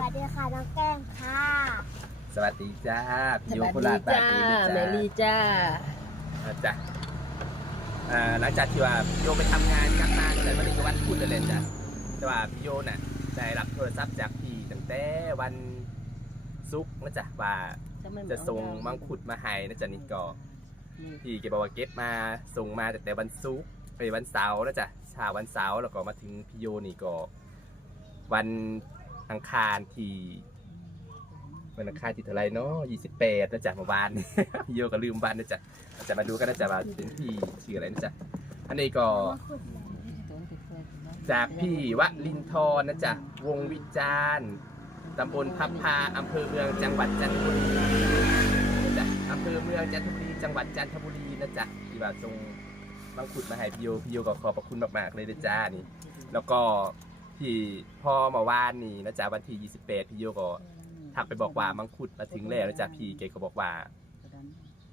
วัสดีค่ะน้องแก้มค่ะสวัสดีจ้าสพี่โยวัสโคดีราชบ้านจ้าดีนะแมจ้ารี่จ้า อ่าจ้ะอ่าหลังจากที่ว่าพี่โยไปทำงานกลับมาแต่วันนี้ก็วันพุธเลยจ้ะแต่ว่าพี่โยน่ะได้รับโทรศัพท์จากพี่ตั้งแต่วันศุกร์นะจ๊ะว่าจะส่งมังคุดมาให้นะจ๊ะนี่ก็ พี่แกบอกว่าเก็บมาส่งมาแต่แต่วันศุกร์ไปวันเสาร์นะจ๊ะเช้าวันเสาร์แล้วก็มาถึงพี่โยนี่ก็ วัน อังคารที่วันอังคารที่เท่าไรเนาะยี่สิบแปดนะจ๊ะเมื่อวานพิโยก็ลืมวันนะจ๊ะจะมาดูกันนะจ๊ะว่าเป็นพี่ชื่ออะไรนะจ๊ะอันนี้ก็ จากพี่วลินทรนะจ๊ะวงวิจารณ์ตำบลพับพาอำเภอเมืองจังหวัดจันทบุรีนะจ๊ะอำเภอเมืองจันทบุรีจังหวัดจันทบุรีนะจ๊ะที่ว่าทรงมังคุดมาให้พี่โยพี่โยก็ขอบพระคุณมากๆเลยนะจ๊ะนี่ แล้วก็ ที่พ่อมาวานนี่นะจ๊ะวันที่28พี่โยก็ทักไปบอกว่ามังคุดมาถึงแล้วนะจ๊ะพี่เกก็บอกว่า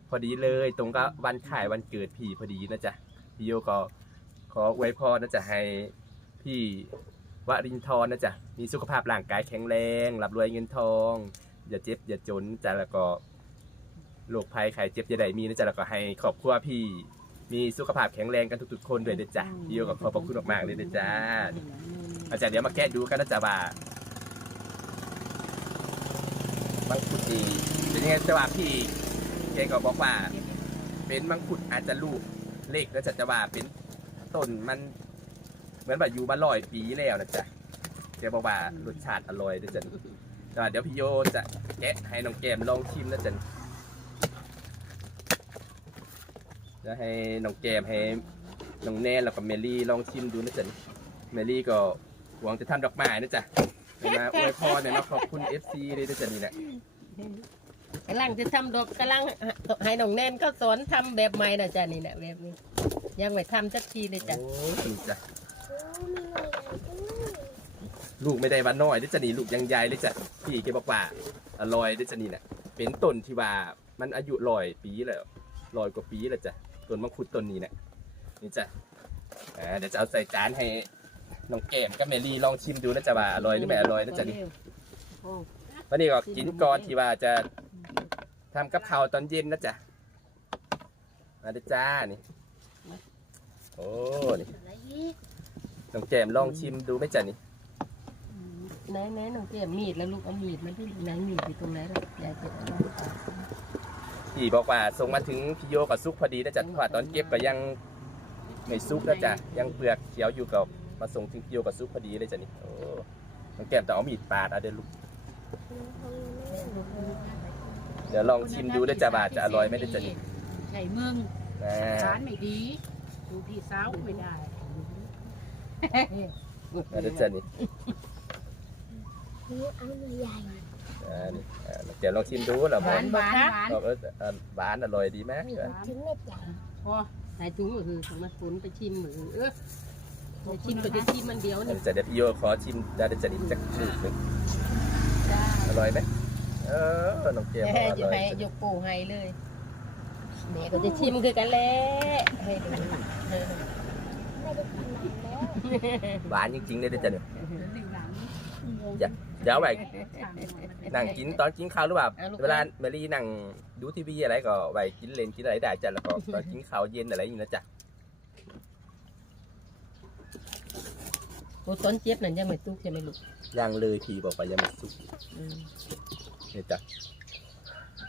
พอดีเลยตรงกับวันขายวันเกิดพี่พอดีนะจ๊ะพี่โยก็ขออวยพรนะจ๊ะให้พี่วรินทร์นะจ๊ะมีสุขภาพร่างกายแข็งแรงร่ำรวยเงินทอง อย่าเจ็บอย่าจนจ้ะแล้วก็โรคภัยไข้เจ็บอย่าได้มีนะจ๊ะแล้วก็ให้ครอบครัวพี่ มีสุขภาพแข็งแรงกันทุกๆคนด้วยนะจ๊ะพี่โยก็ขอบพระคุณมากๆเลยนะจ๊ะ อาจารย์เดี๋ยวมาแกะดูกันนะจ๊ะว่ามังคุดดีเป็นยังไงแต่ว่าพี่แกก็บอกว่า เป็นมังคุดอาจจะลูกเล็กนะจ๊ะแต่ว่าเป็นต้นมัน เหมือนแบบอยู่มาลอยปีแล้วนะจ๊ะแกบอกว่ารสชาติอร่อยนะจ๊ะแต่ว่าเดี๋ยวพี่โยจะแกะให้น้องแกมลองชิมนะจ๊ะจะให้น้องแกมให้น้องแนนแล้วก็เมลี่ลองชิมดูนะจ๊ะเมลี่ก็ หวังจะทำดอกไม้นะจ๊ะให้มาอวยพรเนี่ยมาขอบคุณ FC เลยนะจ๊ะนี่แหละกำลังจะทำดอกกำลังให้น้องแนนก็สอนทำแบบใหม่นะจ๊ะนี่แหละแบบนี้ ยังไม่ทำสักทีเลยจ้ะโอ้ยจ้ะโอ้มีอะไรด้วยลูกไม่ได้วันน้อยนะจ๊ะนี่ลูกยังใหญ่เลยจ้ะพี่แกบอกว่าอร่อยนะจ๊ะนี่แหละเป็นต้นที่ว่ามันอายุร้อยปีแล้วร้อยกว่าปีแล้วจ้ะต้นมังคุดต้นนี้เนี่ยนี่จ้ะอ่าเดี๋ยวจะเอาใส่จานให้ น้องแก้มกับเมลี่ลองชิมดูนะจ๊ะว่าอร่อยหรือไม่อร่อยนะจ๊ะนี่โอ้วันนี้ก็กินก่อนที่ว่าจะทำกับข้าวตอนเย็นนะจ๊ะมาเด้อจ้านี่โอ้นี่อะไรอีกน้องแกมลองชิมดูไหมจ๊ะนี่ไหนไหนน้องเจ็บมีดแล้วลูกเอามีดมาที่ไหนมีดอยู่ตรงไหนล่ะยายเจ็บพี่บอกว่าส่งมาถึงพี่โยกับซุกพอดีนะจ๊ะเพราะว่าตอนเก็บก็ยังไม่ซุกนะจ๊ะยังเปลือกเขียวอยู่กับ มาส่งถึงพี่โยกับซุกพอดีเลยจ้ะนี่โอ้น้องแกมต้องเอามีดปาดเอาเดี๋ยวลูกเดี๋ยวลองชิมดูนะจ๊ะว่าจะอร่อยไหมนะจ๊ะนี่ใช่มึงอ่าร้านไม่ดี ดูพี่สาวไม่ได้มาเด้อจ้ะนี่นี่เอาหน่อยใหญ่อ่านี่อ่าน้องแกมลองชิมดูแล้วหบอวากนหวานหวานบอกเออเออหวานอร่อยดีไหม ถึงเม็ดใหญ่พอใส่ถุงมือของมาฝนไปชิมมือเออ ไปชิมไปจะชิมมันเดียวนี่จะเดี๋ยวพี่โยขอชิมได้เดี๋ยวจะนิดจักลูกหนึ่งจ้าอร่อยไหมเออน้องเกมแม่บอกอจะร่อยให้ยกโป้ให้เลยแม่ก็จะชิมคือกันแหละให้ดูไม่ได้กินนานแล้วหวานจริงๆเลยเดี๋ยวจะเนี่ยหนึ่งหลังอย่าเดี๋ยวเอาไว้ช่างมันนั่งกินตอนกินข้าวหรือเปล่าเวลาเมลี่นั่งดูทีวีอะไรก็ไว้กินเล่นกินอะไรได้จ้ะแล้วก็ตอนกินข้าวเย็นอะไรอย่างนี้นะจ๊ะ โอ้ต้นเจี๊ยบนั่นยังไม่ตุกใช่ไหมลูกย่างเลยทีบอกว่ายังไม่สุกอืมเนี่ยจ้ะ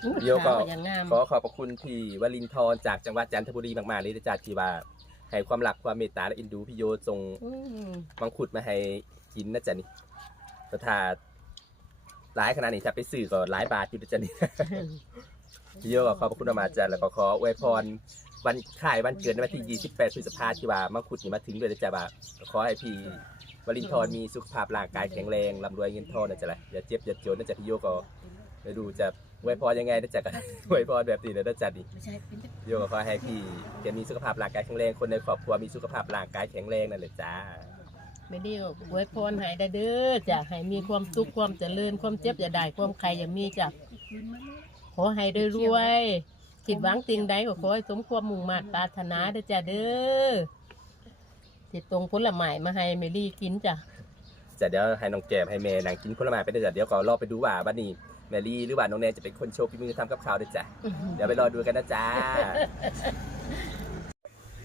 อู้เดี๋ยวก็ขาวอย่างงามขอขอบพระคุณพี่วลินทร์จากจังหวัดจันทบุรีมากๆเลยนะจ๊ะที่ว่าให้ความรักความเมตตาและเอินดูพี่โยส่งอืมมังคุดมาให้กินนะจ๊ะนี่แต่ถ้าร้ายขนาดนี้ถ้าไปซื้อก็หลายบาทอยู่นะจ๊ะนี่ พี่โยก็ขอบพระคุณมากๆจ้ะแล้วก็ขออวยพรวันข่ายวันเกิดในวันที่ 28 พฤษภาคมที่ว่ามังคุดนี่มาถึงด้วยนะจ๊ะบ่าก็ขอให้พี่ วลินทร์มีสุขภาพร่างกายแข็งแรงร่ำรวยเงินทองนะจ๊ะละอย่าเจ็บอย่าจนนะจ๊ะพี่โยก็ไม่รู้จะอวยพรยังไงนะจ๊ะก็อวยพรแบบนี้นะจ๊ะนี่ไม่ใช่เป็นโยก็ขอให้พี่แกมีสุขภาพร่างกายแข็งแรงคนในครอบครัวมีสุขภาพร่างกายแข็งแรงนั่นแหละจ้าไม่ดียวอวยพรให้ได้เด้อจ้ะให้มีความสุขความเจริญความเจ็บอย่าได้ความใครอย่ามีจ้ะขอให้ได้รวยคิดหวังสิ่งใดก็ขอให้สมความมุ่งมั่นปรารถนาเด้อจ้ะเด้อ ติดตรงผลไม้มาให้เมลี่กินจ้ะจะเดี๋ยวให้น้องแก้มให้แม่นางกินผลไม้ไปเด้อจ้ะเดี๋ยวก็รอไปดูว่าบัดนี้แมรี่หรือว่าน้องแนนจะเป็นคนโชว์ฝีมือทำกับข้าวด้วยจ้ะเดี๋ยวไปรอดูกันนะจ้า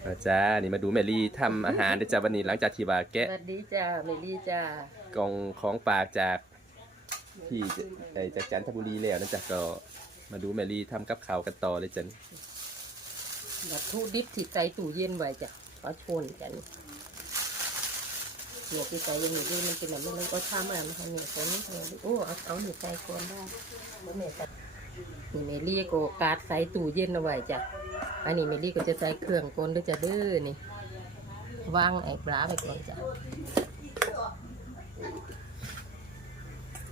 อาจ้านี่มาดูแมรี่ทำอาหารด้วยจ้ะวันนี้หลังจากที่ว่าสแกะวัสดีจ้าเมลี่จ้ากล่องของฝากจากที่ไอ้จากจันทบุรีแล้วนะจ๊ะก็มาดูแมรี่ทำกับข้าวกันต่อเลยจ้ะนี่วัตถุดิบที่ใส่ตู้เย็นไว้จ้ะเอาชนกัน เนี่ยที่ใส่ยังอยู่ด้วยมันเป็นแบบนี้นก็ทำอะไรมันทำเนี่ยคนนี้เนี่ยโอ้เอาเอาหนึ่งใส่ก่อนได้แล้วแม่ใส่นี่เมลี่ก็การ์ดใส่ตู้เย็นเอาไว้จ้ะอันนี้เมลี่ก็จะใส่เครื่องก่อนด้วยจ้ะเด้อนี่วางไอ้ปลาไปก่อนจ้ะ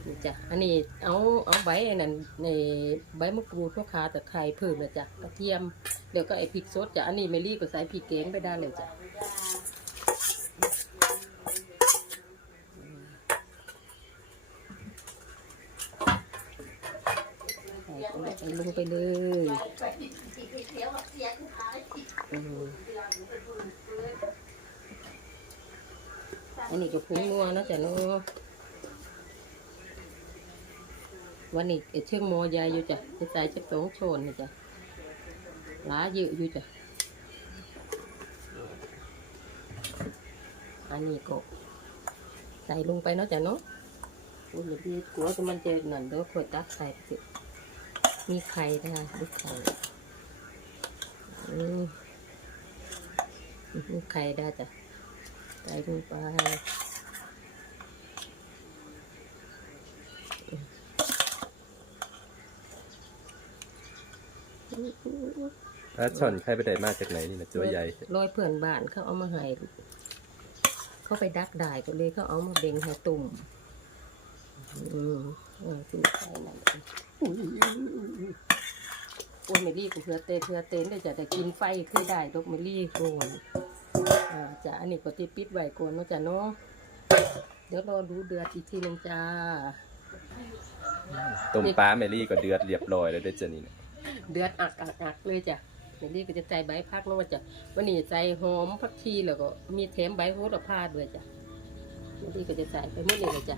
นี่จ้ะอันนี้เอาเอาใบนนั้นในใบมะกรูดพวกขาตะไคร้เพิ่มเลยจ้ะกระเทียมเดี๋ยวก็ไอพริกสดจ้ะอันนี้เมลี่ก็ใส่พริกเกงไปได้เลยจ้ะใส่ ลงไปเลยอันนี้ก็พุงนัวนะจ้ะเนาะวันนี้เชื่องโมยายอยู่จ้ะจะใส่จะสองโชนนะจ้ะหลาเยอะอยู่จ้ะอันนี้ก็ใส่ลงไปเนาะจ้ะเนาะอุ้ยเดี๋ยวกลัวจะมันเจะหน่อยเดี๋ยวขวดตักใส่สิ มีไข่นะคะลูกไข่อืมมีไข่ได้จ้ะใส่ลงไปแล้วช่อนใครไปได้มาจากไหนนี่นะตัวใหญ่ร้อยเพื่อนบ้านเขาเอามาให้เขาไปดักได้ก็เลยเขาเอามาเบ่งให้ตุ่มอืม เออขึ้นไปนั่นอุ้ยโอ้ยเมลี่ก็เพื่อเตนเพื่อเตนได้จะแต่กินไฟคือได้ดอกเมลี่โกนอ่าจ้ะอันนี้ก็ที่ปิดไว้โกนเนาะจ้ะเนาะเดี๋ยวรอดูเดือดอีกทีหนึงจ้า ต้มปลาแมรี่ก็เดือดเรียบร้อยแล้วเด้อจ้ะนี่นะเดือดอักอักอักเลยจ้ะเมลี่ก็จะใส่ใบพักแล้วว่าจะวันนี้ใส่หอมผักชีแล้วก็มีแถมใบโหระพาด้วยจ้ะเมลี่ก็จะใส่ไปหมดเลยเลยจ้ะ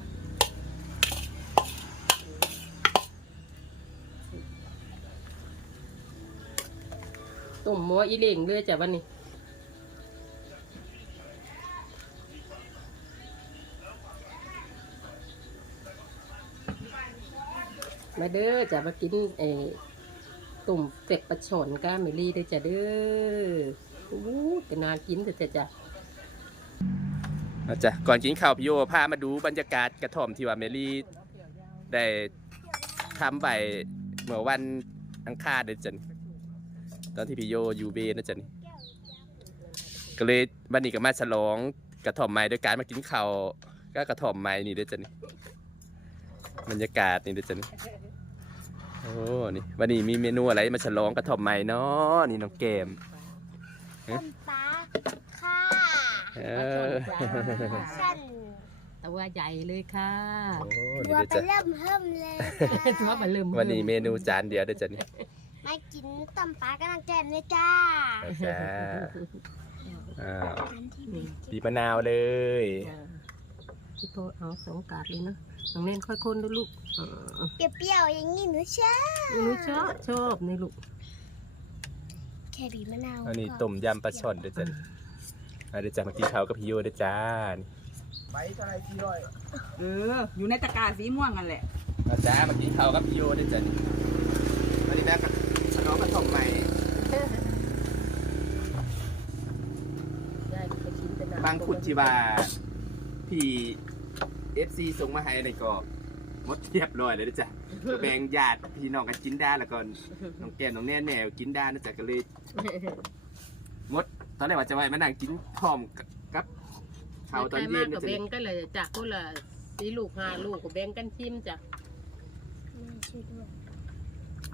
ต้มหม้ออีเหล่งเลยจ้ะวันนี้มาเด้อจะมากินไอ้ตุ่มเป็ดปลาช่อนก้าเมลี่ได้จ้ะเด้ออู้แต่นานกินแต่จะจ้ะอาจะก่อนกินข้าวพี่โยพามาดูบรรยากาศกระท่อมที่ว่าแมรี่ได้ทำไปเมื่อวันอังคารเด้อจ้ะนี่ ตอนที่พี่โยอยู่เบนนะจ้ะนี่ก็เลยวันนี้ก็มาฉลองกระท่อมใหม่โดยการมากินข้าวก็กระท่อมใหม่นี่เด้อจ้ะนี่บรรยากาศนี่เด้อจ้ะนี่โอ้นี่วันนี้มีเมนูอะไรมาฉลองกระท่อมใหม่เนาะนี่น้องเกมต้มปลาค่ะเออฉันตัวใหญ่เลยค่ะโอ้ตันี่วเด้อไปจ้ะเริ่มเพิ่มเลยตัวค่ะมาเริ่มวันนี้เมนูจานเดียวเด้อจ้ะนี่ มากินต้มปลากำลังแจ่มเลยจ้าจ้าอ้าวอันที่หนึ่งบีบมะนาวเลยจ้ะพี่โตเอาสองกาดเลยเนาะน้องเล่นค่อยคนดูลูกเออเปรี้ยวๆอย่างนี้หนูชอบหนูชอบชอบนี่ลูกแค่บีบมะนาวอันนี้ก็ต้มยำปลาช่อนเด้อจ้ะนี่เอาเดี๋ยวจะมากินข้าวกับพี่โยเด้อจ้านี่เอออยู่ในตะกร้าสีม่วงกันแหละมาจ้ามากินข้าวกับพี่โยเด้อจ้ะนี่วันนี้แม่ก็ฉ ลองกระท่อมใหม่ได้ไปชิมแต่น้ำบางขุดที่ว่าพี่เอฟซีส่งมาให้ในก็หมดเรียบร้อยเลยเด้อจ้ะก็แบ่งญาติพี่น้องกันกินได้แล้วก็น้องแก้มน้องแน่แน่กินได้นะจ๊ะก็เลยหมดตอนแรกว่าจะไว้มานั่งกินพร้อมกับข้าวตอนเย็นใครมากนะกับจ๊ะแบ่นี่งกันเลยจากคนละสี่ลูกห้าลูกก็แบ่งกันชิมจ้ะ แม่ช่วยด้วย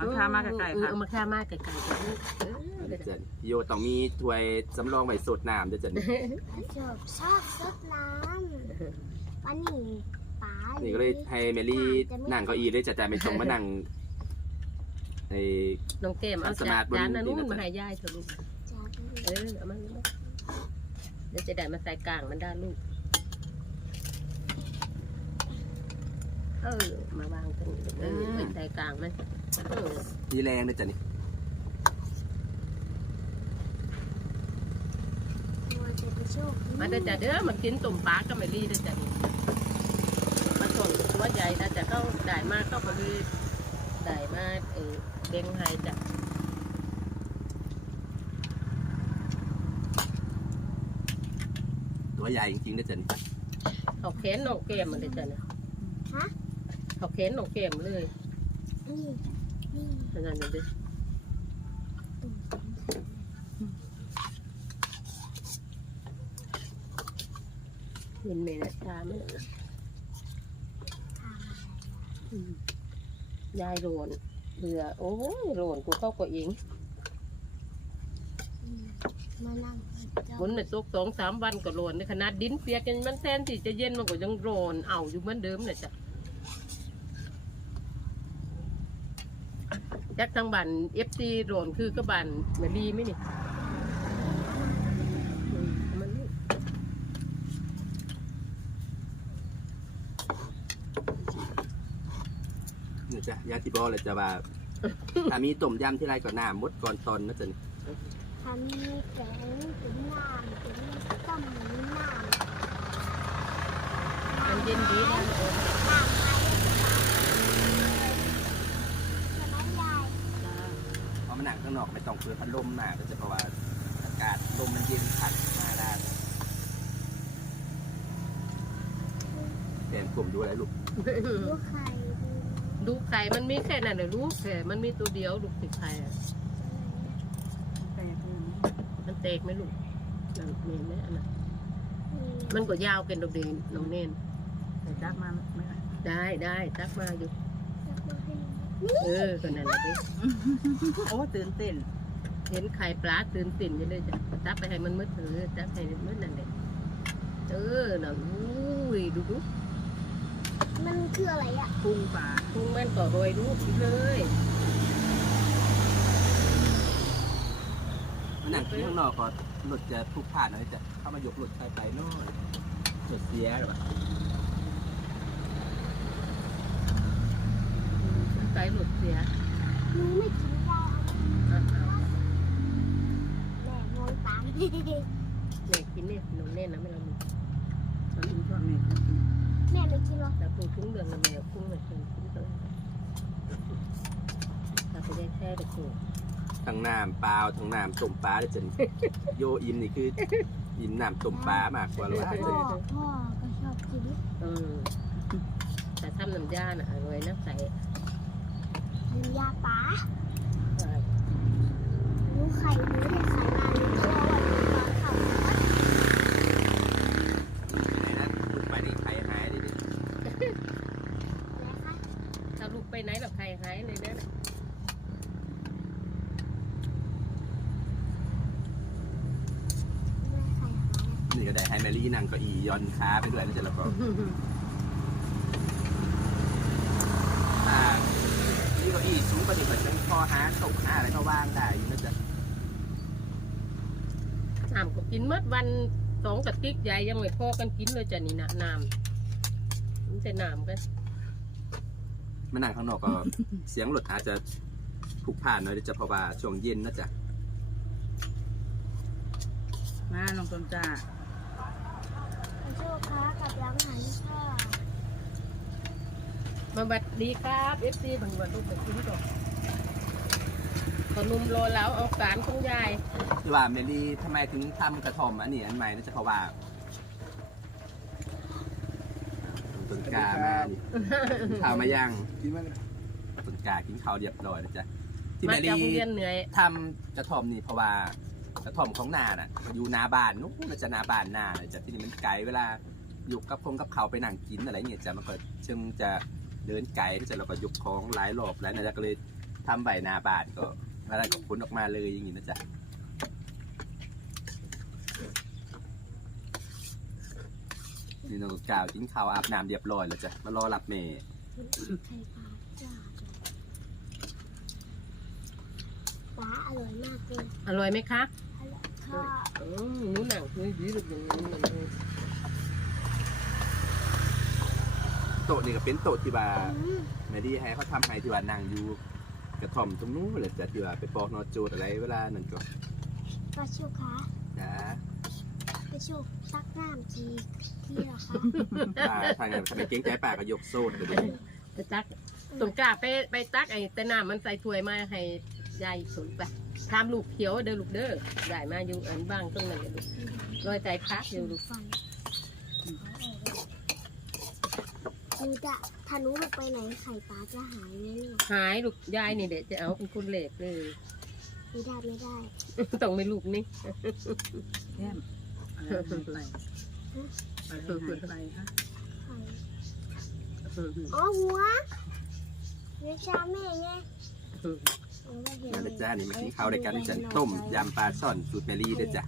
เอาข้ามาไกลเอๆอค่ะ เอามาข้ามากไกลๆจ้ะลูกเออเดี๋ยวจะพี่โยต้องมีถ้วยสำรองไว้สดน้ำเดี๋ยวจะนี่ชอบชอบซดน้ำวันนี้ปลานี่ก็เลยให้เมลี่นั่งเก้าอี้เลยจะแต่ไม่ต้องมานั่งไอ้ น้องเกมเอาสมาร์จาทบนนนั้นนู้นนี่นะมาให้ยายเถอะลูกจ้าเออเอามาเดี๋ยวจะได้มาใส่กลางมันได้ลูกเออมาวางตรงนี้เออเป็นใจกลางมัน เออมีแรงเลยจ้ะนี่ตัวจะไปโชคมันจะจะเด้อมันกินตุ่มปลาก็ไม่รีได้จ้ะนี่มาส่งตัวใหญ่ถ้าจะเข้าได้มากเข้าไปรีได้มากเออเด้งให้จ้ะตัวใหญ่จริงๆนะจ้ะนี่เขาเค้นนองเกมมันเลยจ้ะเนี่ยฮะเขาเค้นนองเกมเลย นี่นี่ขนาดนี้เลยเห็นไหมนะชามันน่ะอืมยายโรนเบื่อโอ้ยโรนกูเข้าก็เองมานั่งเจ้าฝนในตกสองสามวันก็โรนในขนาดดินเปียกกันมันแทนที่จะเย็นมันก็ยังโรนเอาอยู่เหมือนเดิมเลยจ้ะจัก ทางบันเอฟซีโรนคือก็บันเมลีไหมนี่อืมมันนี่นี่จ้ะยาที่บอกเลยจ้ะว่าถ้ามีต้มยำที่ไรก็น้ำมดก่อนตอนนะจ้ะนี่ทำมีแกงถึงน้ำถึงต้มน้ำมันเย็นดีนะโอ้ น้ำไหลใช่ไหมยาย จ้า เพราะมัน หนังข้างนอกไม่ต้องเปิดพัดลมมากก็จะเพราะว่าอากาศลมมันเย็นพัดมาได้แฟนกลุ่มดูอะไรลูกลูกไข่ดูดูไข่มันมีแค่นั้นเลยลูกแค่มันมีตัวเดียวลูกติดไข่อะแต่คือมันเตกไหมลูกนั่นเมนไหมอันนั้นนี่มันก็ยาวเป็นดอกเดนน้องเนนแต่ดักมาไม่ได้ได้ได้ตักมาอยู่จะมาให้ เออก็นั่นแหละดิโอ้ตื่นเต้น เห็นไข่ปลาตื่นติ่นอยู่เลยจ้ะตักไปให้มันมืดเออตักให้มันมืดนั่นแหละเออน่ะอุ้ยดูดูมันคืออะไรอะพุงปลาพุงมันก็โรยลูกเลยมันหนังที่ข้างนอกก็รถจะทุกผ่านหน่อยจะเข้ามายกรถไปไปโน่นรถเสียหรือเปล่า ไก่หลุดเสียหนูไม่กินได้อะแม่งงตามๆเนี่ยกินเนี่ยน้องเนนนะไม่เรามีตอนนี้ช่วงนี้แม่ไม่กินหรอกแต่พุงคุ้งเดืองนะแมวคุ้งเลยคุ้งคุ้งเลยถ้าไปได้แค่เด็กหัวทั้งน้ำเปล่าทั้งน้ำต้มปลาเลยจ้ะนี่โยอิมนี่คืออิมน้ำต้มปลามากกว่าหรือว่าพ่จ้ะอนี่พ่อก็ชอบกินอืมแต่ทำน้ำยาน่ะอร่อยนะใส่ กินยาป๋าเอ่อหนูไข่หนูเด็กไข่มาหนูตัววันนี้ตอนขับรถไหนนะลูกไปนี่ไข่หายดิดินะคะถ้าลูกไปไหนแบบใครหายเลยนะแม่ไข่หายนี่ก็ได้ให้แมรี่นั่งเก็อีย้อนขาไปด้วยนะจ๊ะแล้วก็อ่านี่เก็อี สูงกว่านี้เหมือนเป็นคอหาตกหาอะไรก็ว่างได้อยู่นะจ๊ะน้ำก็กินเมื่อวันสองกระติกใหญ่ยังไม่พอกันกินเลยจ้ะนี่นะน้ำมันจะน้ำกันมานั่งข้างนอกก็ เสียงรถอาจจะผูกผ่านหน่อยเดี๋ยวจะเพราะว่าช่วงเย็นนะจ๊ะมาน้องต้นจ้า โชคค้ากับล้างหันค่ะ มาบัดดีครับเอฟซีบังวันลูกไปกินก่อนขนมโลแล้วเอาการของยายที่ว่าเมลี่ทำไมถึงทำกระท่อมอันนี้อันใหม่นะจ๊ะเพราะว่าต้นกามาดิกินข้าวมายังกินมันต้นกากินข้าวเรียบร้อยนะจ๊ะที่มาเมจากโรงลี่เรียนเหนื่อยทำกระท่อมนี่เพราะว่ากระท่อมของนาน่ะ อยู่นาบ้านนู้นมันจะนาบ้านนาเลยจ้ะที่นี่มันไกลเวลาอยู่กับคงกับเขาไปนั่งกินอะไรเงี้ยจ้ะมันก็เชิงจะ เดินไกลที่จะเราก็ยกของหลายรอบหลายนาจะก็เลยทำใบนาบ้านก็อะไรก็ขนออกมาเลยอย่างงี้นะจ๊ะนี่น้องกาวกินข้าวอาบน้ำเรียบร้อยแล้วจ้ะมารอรับเมย์ไข่ปลาจ้าปลาอร่อยมากเลยอร่อยไหมคะ อร่อยค่ะ อืมหนูหนังคือดีแบบอย่างนี้มันเลย โต๊ะนี่ก็เป็นโต๊ะที่ว่าอืมแม่ดีให้เขาทำให้ที่ว่านั่งอยู่กระท่อมตรงนู้นเลยจ้ะที่ว่าไปปอกนอโจดอะไรเวลานั่นก็ปลาชูคะจ้าปลาชูซักน้ำทีที่เหรอคะป้าทางนั้นทำไมเก่งใจป้าก็ยกโซ่ไปเลยไปตักตรงกล้าไปไปตักไอ้แต่น้ำมันใส่ถ้วยมาให้ยายสุนไปทำลูกเขียวเด้อลูกเด้อได้มาอยู่อันบ้างตรงนั้นเลยลูกรอยใจพักอยู่ลูก ฟั นหนูจะถ้าหนูลงไปไหนไข่ปลาจะหายไหมเนี่ยหายลูกยายนี่เด็กจะเอาเป็นคนเหล็กเลย ไม่ได้ไม่ได้ ต้องไม่ลูกนี่ แก้มอะไรหายไปอะไรหายไปฮะไข่อ๋อหัวเนื้อชาแม่ไงเออว่าเห็นนั่นแหละจ้านี่มากินข้าวด้วยกันจ้ะต้มยำปลาช่อนสูตรแมรี่เด้อจ้ะ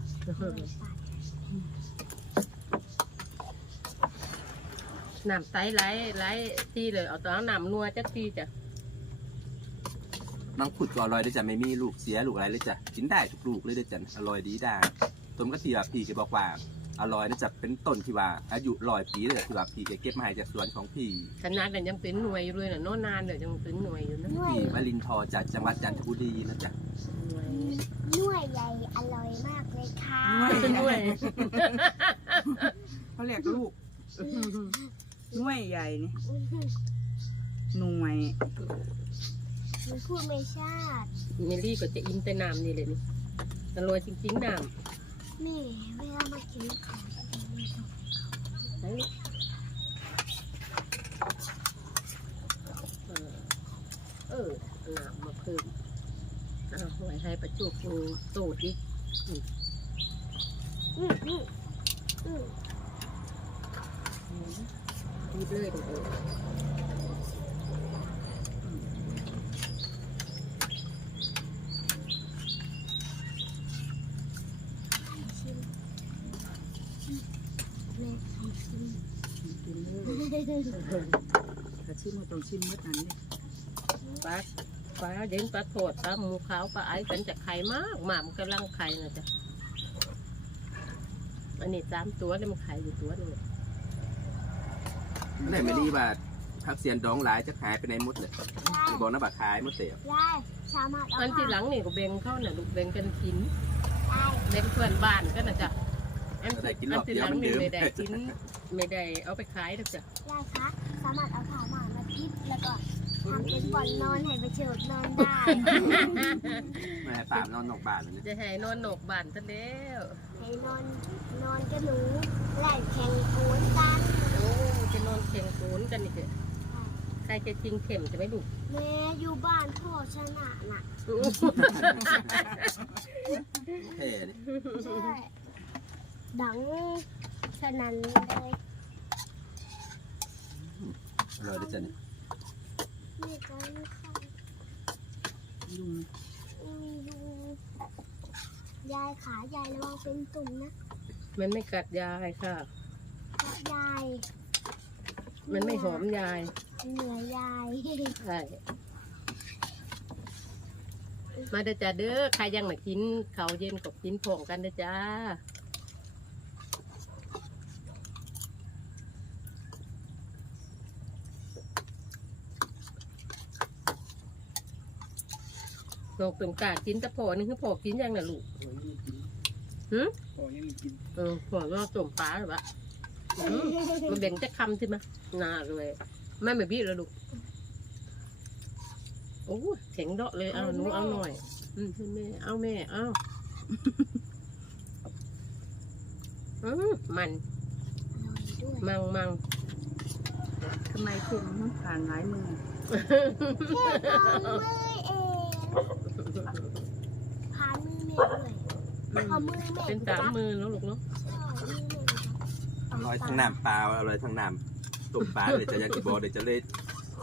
น้ำใสไหลไหลทีเลยเอาตอนน้ำนัวจักทีจ้ะน้องขุดก็อร่อยเด้อจ้ะไม่มีลูกเสียลูกอะไรเลยจ้ะกินได้ทุกลูกเลยเด้อจ้ะอร่อยดีได้ต้มกะทิว่าพี่แกบอกว่าอร่อยเด้อจ้ะเป็นต้นที่ว่าอายุร้อยปีเลยที่ว่าพี่แกเก็บมาให้จากสวนของพี่ขนาดนั้นยังเป็นหน่วยอยู่เลยน่ะโน่นนานเลยยังเป็นหน่วยอยู่นะหน่วยพี่วลินทร์จากจังหวัดจันทบุรีนะจ๊ะหน่วยหน่วยใหญ่อร่อยมากเลยค่ะหน่วยเขาเรียกลูก หน่วยใหญ่นี่หน่วยหนูพูดไม่ชาติเมลี่ก็จะอินแต่น้ำนี่เลยนี่อร่อยจริงๆน้แม่เวลามากินของจะไม่ชอบำไหนลูกเออเออน้ำมาเพิ่มเอาไว้ให้ประจุกูโตดอีกอืมอืมอืม พูดเลยเออชิมแม่ทำชิมกินเลยถ้าชิมก็ต้องชิมเมื่อนั้นนี่ปลาปลาเด่นปลาโถดปลาหมูขาวปลาไอ้กันจะไข่มากหมามนกำลังไข่นะจ๊ะอันนี้สามตัวเลยมันไข่อยู่ตัวห นึงแม่ไม่รีว่าพักเสียนดองหลายจะหายไปในหมดเลยได้บอกนะบักขายหมดเสียได้สามารถเอาอันที่ผ่าหลังนี่ก็เบงเข้าน่ะลูกเบงกันกินได้เบงเพื่อนบ้านก็น่ะจ๊ะอันได้กินรอัอนบที่เดีหยวลังมันนี่เดิมไม่ได้กินไม่ได้เอาไปขายหรอกจ้ะได้คะสามารถเอาผ่าหมากมาพิษแล้วก็ทำเป็นบ่อนนอนให้ไปเฉิดนอนได้แม่ป่ามนอนนอกบ้านเลยเนี่ยจะให้นอนหนกบ้านซะแล้วให้นอนนอนกับหนูไล่แข่งโขนกันโอ้ จะนอนเคียงโขนกันนี่เถอะใครจะจริงเข็มจะไม่ลูกแม่อยู่บ้านพ่อชนะน่ะเท่เลยใช่ดังสนั่นเลยอร่อยด้วยจ้ะเนี่ยนี่กันค่ะยุงอืมดูยายขายายระวังเป็นตุ่มนะ มันไม่กัดยายค่ะขา ยายมันไม่หอมยายเหนื่อยยายใช่มาเด้อจ้าเด้อใครยังมากินข้าวเย็นกับกินผงกันเด้อจ้าโลกเป็นกากินแต่พอนี่คือพอกินยังน่ะลูกหืมพอยังกินเออพอก็ต้มปลาหรือวะหื มมันเบ่งจะคำใช่ไหมน่าเลยแม่ไม่บี้แล้วลูกโอ้เสียงเดาะเลยเอาหนูเอาหน่อย อืมให้แม่เอาแม่เอาอืมมันด้วยมังมังทำไมเค็มมันผ่านหลายมือเอามือเองผ่านมือแม่ด้วยเอามือแม่เป็นสามมือแล้วลูกเนาะอ ร่อยทั้งน้ำเปล่าอร่อยทั้งน้ำตุ่มปลาเลยจะยากจะบอกเลยจะเลย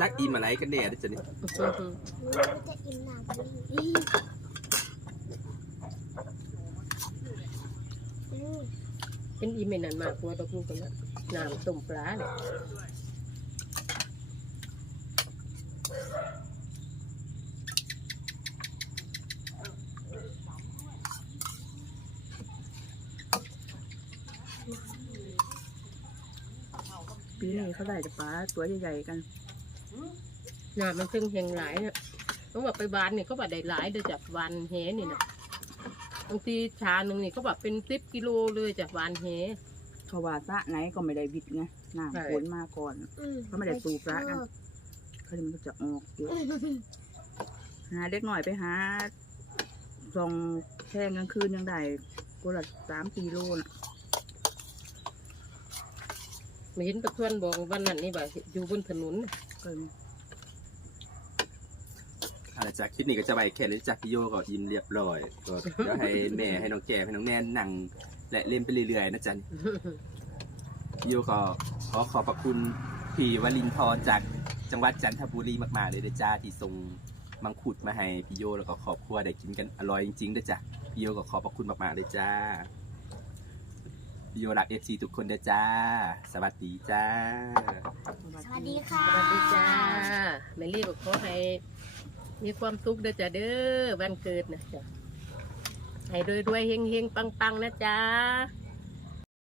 จักอิ่มอะไรกันแน่เด้อจ้ะเนี่ยหนูจะอิ่มหนักนี้อืมเป็นอีเมนนันมากกว่าดอกลูกกันนะน้ำต้มปลาเนี่ย ปีนี่เขาได้แต่ปลาตัวใหญ่ๆกันน้ำมันเพิ่งเฮงหลายเนี่ยต้องแบบไปบานนี่เขาบอกได้หลายเดี๋ยวจากวานเฮนี่นะบางทีชาหนึ่งนี่เขาบอกเป็นสิบกิโลเลยจากวานเฮเขาว่าสระไหนก็ไม่ได้วิทย์ไงน้ำฝนมาก่อนอืเขาไม่ได้ปลูกละกันเขาเลยมันก็จะออกอยู่หาเด็กหน่อยไปหาส่องแท่งกลางคืนยังได้กูละสามกิโลน่ะ ไม่เห็นตะเพื่อนบอกวันนั้นนี่แบบอยู่บนถนนน่ะเกินอะไรจากคลิปนี้ก็จะไปแค่นี้จากพี่โยก็ยิ้มเรียบร้อยก็เดี๋ยวให้แม่ให้น้องแก้ให้น้องแนนนั่งและเล่นไปเรื่อยๆนะจ๊ะพี่โยก็ขอขอบพระคุณพี่วลินทร์จากจังหวัดจันทบุรีมากๆเลยนะจ้าที่ส่งมังคุดมาให้พี่โยแล้วก็ครอบครัวได้กินกันอร่อยจริงๆนะจ๊ะพี่โยก็ขอบพระคุณมากๆเลยจ้าพี่ โยรักเอฟซีทุกคนนะจ้า สวัสดีจ้า สวัสดีค่ะ สวัสดีจ้าแม่ลี่บอกขอให้มีความสุขเด้อจ้าเด้อวันเกิดนะจ้ะให้รวยๆเฮงๆปังๆนะจ้าส